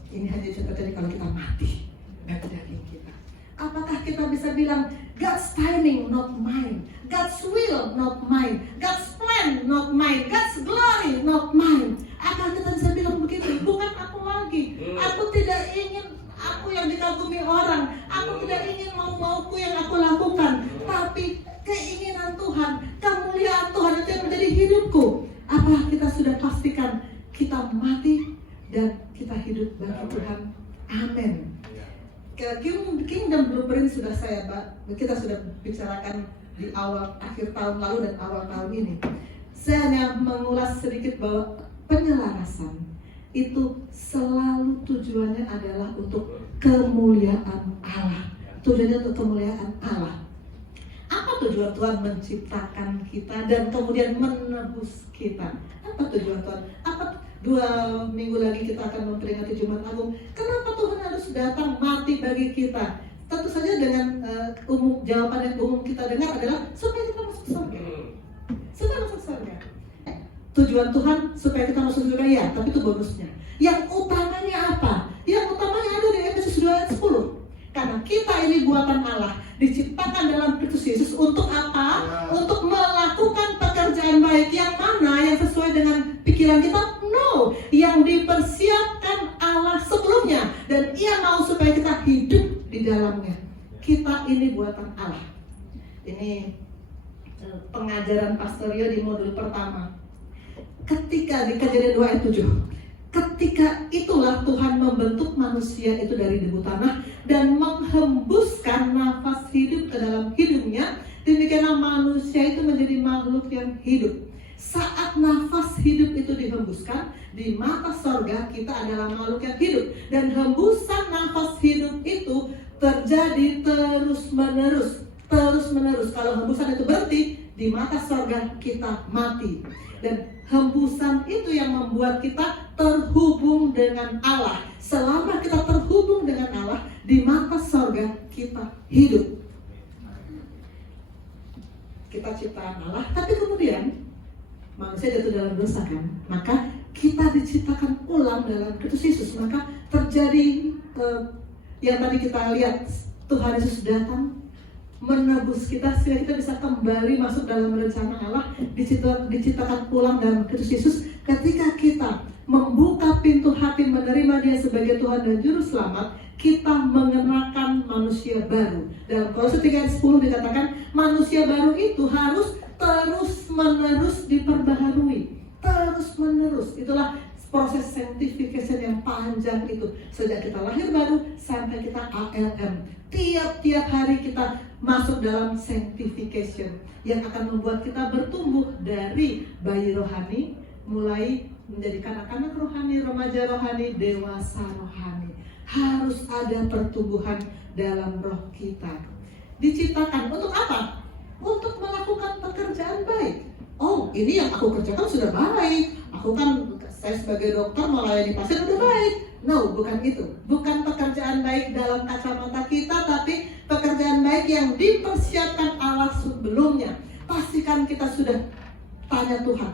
Ini hanya terjadi kalau kita mati bagi daging kita. Apakah kita bisa bilang God's timing not mine, God's will not mine, God's plan not mine, God's glory not mine? Apakah kita bisa bilang begitu? Bukan aku lagi. Aku tidak ingin aku yang dikagumi orang. Aku tidak ingin mau-mauku yang aku lakukan, tapi keinginan Tuhan, kemuliaan Tuhan itu yang menjadi hidupku. Apakah kita sudah pastikan kita mati dan kita hidup bagi Tuhan? Amin. Kingdom Blueprint sudah kita sudah bicarakan di awal akhir tahun lalu dan awal tahun ini. Saya hanya mengulas sedikit bahwa penyelarasan itu selalu tujuannya adalah untuk kemuliaan Allah. Tujuannya untuk kemuliaan Allah. Apa tujuan Tuhan menciptakan kita dan kemudian menebus kita? Apa tujuan Tuhan? Apa 2 minggu lagi kita akan memperingati Jumat Agung? Kenapa Tuhan harus datang mati bagi kita? Tentu saja dengan jawaban yang umum kita dengar adalah supaya kita masuk surga. Supaya masuk surga. Tujuan Tuhan supaya kita masuk surga, ya, tapi itu bonusnya. Yang utamanya apa? Yang utamanya ada di Efesus 2 ayat 10. Karena kita ini buatan Allah, diciptakan dalam Kristus Yesus untuk apa? Untuk melakukan pekerjaan baik. Yang mana? Yang sesuai dengan pikiran kita? No, yang dipersiapkan Allah sebelumnya, dan Ia mau supaya kita hidup di dalamnya. Kita ini buatan Allah. Ini pengajaran Pastor Rio di modul pertama. Ketika di Kejadian 2 ayat 7, ketika itulah Tuhan membentuk manusia itu dari debu tanah dan menghembuskan nafas hidup ke dalam hidungnya. Demikianlah manusia itu menjadi makhluk yang hidup. Saat nafas hidup itu dihembuskan, di mata sorga kita adalah makhluk yang hidup. Dan hembusan nafas hidup itu terjadi terus menerus. Kalau hembusan itu berhenti, di mata sorga kita mati. Dan hembusan itu yang membuat kita terhubung dengan Allah. Selama kita terhubung dengan Allah, di mata sorga kita hidup. Kita ciptaan Allah, tapi kemudian manusia jatuh dalam dosa kan, maka kita diciptakan ulang dalam Kristus Yesus. Maka terjadi yang tadi kita lihat, Tuhan Yesus datang menebus kita sehingga kita bisa kembali masuk dalam rencana Allah, diciptakan ulang dalam Kristus Yesus. Ketika kita membuka pintu hati menerima Dia sebagai Tuhan dan Juru Selamat, kita mengenakan manusia baru. Dalam Kolose 3 ayat 10 dikatakan manusia baru itu harus terus menerus diperbaharui. Terus menerus. Itulah proses sanctification yang panjang itu. Sejak kita lahir baru sampai kita ALM. Tiap-tiap hari kita masuk dalam sanctification yang akan membuat kita bertumbuh dari bayi rohani, mulai menjadi kanak-kanak rohani, remaja rohani, dewasa rohani. Harus ada pertumbuhan dalam roh kita. Diciptakan untuk apa? Untuk melakukan pekerjaan baik. Oh, ini yang aku kerjakan sudah baik. Saya sebagai dokter melayani pasien udah baik. No, bukan itu. Bukan pekerjaan baik dalam kacamata kita, tapi pekerjaan baik yang dipersiapkan Allah sebelumnya. Pastikan kita sudah tanya Tuhan.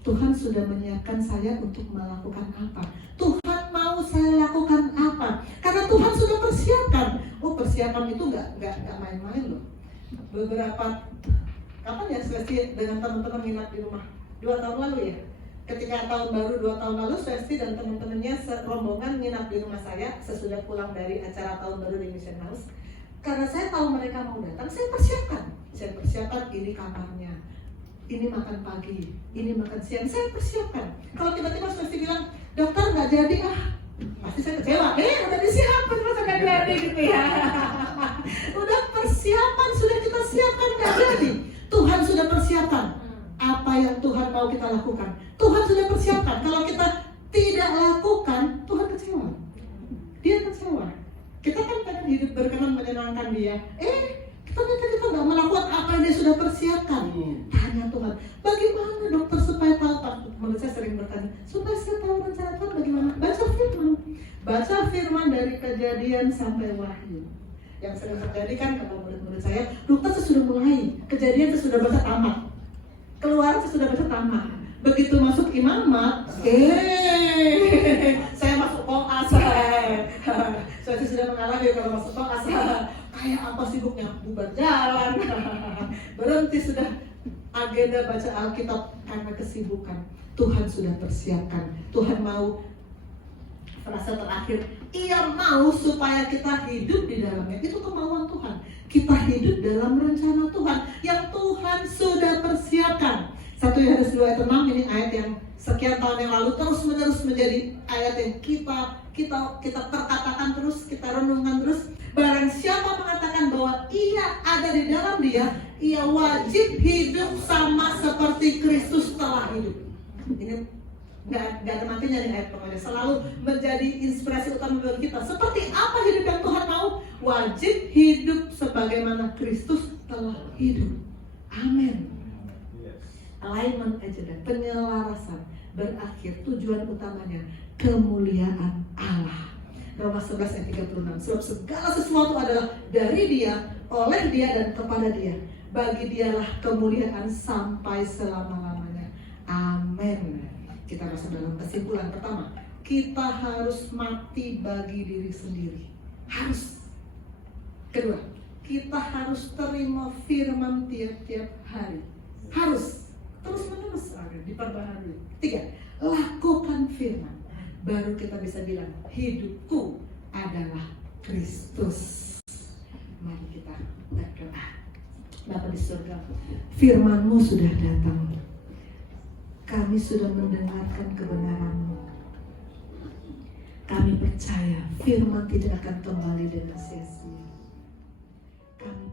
Tuhan sudah menyiapkan saya untuk melakukan apa? Tuhan mau saya lakukan apa? Karena Tuhan sudah persiapkan. Oh, persiapan itu nggak main-main loh. Beberapa kapan ya Swesti dengan teman-teman nginap di rumah? 2 tahun lalu ya. Ketika tahun baru 2 tahun lalu, Swesti dan teman-temannya serombongan nginap di rumah saya sesudah pulang dari acara tahun baru di Mission House. Karena saya tahu mereka mau datang, saya persiapkan ini kamarnya, ini makan pagi, ini makan siang, saya persiapkan. Kalau tiba-tiba Swesti bilang, dokter nggak jadi, pasti saya kecewa. Udah disiapkan masa nggak jadi gitu ya. Udah persiapan, sudah kita siapkan nggak jadi. Tuhan sudah persiapkan apa yang Tuhan mau kita lakukan. Tuhan sudah persiapkan. Kalau kita tidak lakukan, Tuhan kecewa. Dia kecewa. Kita kan pengen hidup berkenan menyenangkan Dia. Ternyata kita nggak melakukan apa yang Dia sudah persiapkan. Tanya Tuhan, bagaimana dokter supaya tahu? Menurut saya sering bertanya, supaya saya tahu rencana Tuhan bagaimana? Baca firman dari Kejadian sampai Wahyu. Yang sering terjadi kan kalau murid-murid saya, dokter sesudah mulai, Kejadian sesudah baca tamat, keluar sesudah baca tamat. Begitu masuk imamat, saya masuk koas. Saya sudah mengalami kalau masuk koas, kayak apa sibuknya, bubar jalan, berhenti sudah agenda baca Alkitab karena kesibukan. Tuhan sudah persiapkan. Tuhan mau, frasa terakhir, Ia mau supaya kita hidup di dalamnya. Itu kemauan Tuhan. Kita hidup dalam rencana Tuhan yang Tuhan sudah persiapkan. 1 Yohanes 2 ayat 6 ini ayat yang sekian tahun yang lalu terus menerus menjadi ayat yang kita perkatakan terus, kita renungkan terus. Barang siapa mengatakan bahwa ia ada di dalam Dia, ia wajib hidup sama seperti Kristus telah hidup. Ini nggak ada matinya nih ayat pokoknya, selalu menjadi inspirasi utama bagi kita. Seperti apa hidup yang Tuhan mau? Wajib hidup sebagaimana Kristus telah hidup. Amin. Alignment aja dan penyelarasan berakhir, tujuan utamanya kemuliaan Allah. Roma 11 ayat 36. Sebab segala sesuatu adalah dari Dia, oleh Dia dan kepada Dia. Bagi Dialah kemuliaan sampai selama-lamanya. Amin. Kita masuk dalam kesimpulan pertama. Kita harus mati bagi diri sendiri. Harus. Kedua, kita harus terima firman tiap-tiap hari. Harus. Terus menerus diperbaharui. 3, lakukan firman. Baru kita bisa bilang hidupku adalah Kristus. Mari kita berdoa. Bapa di surga, firman-Mu sudah datang. Kami sudah mendengarkan kebenaran-Mu. Kami percaya firman tidak akan kembali dengan sia-sia. Kami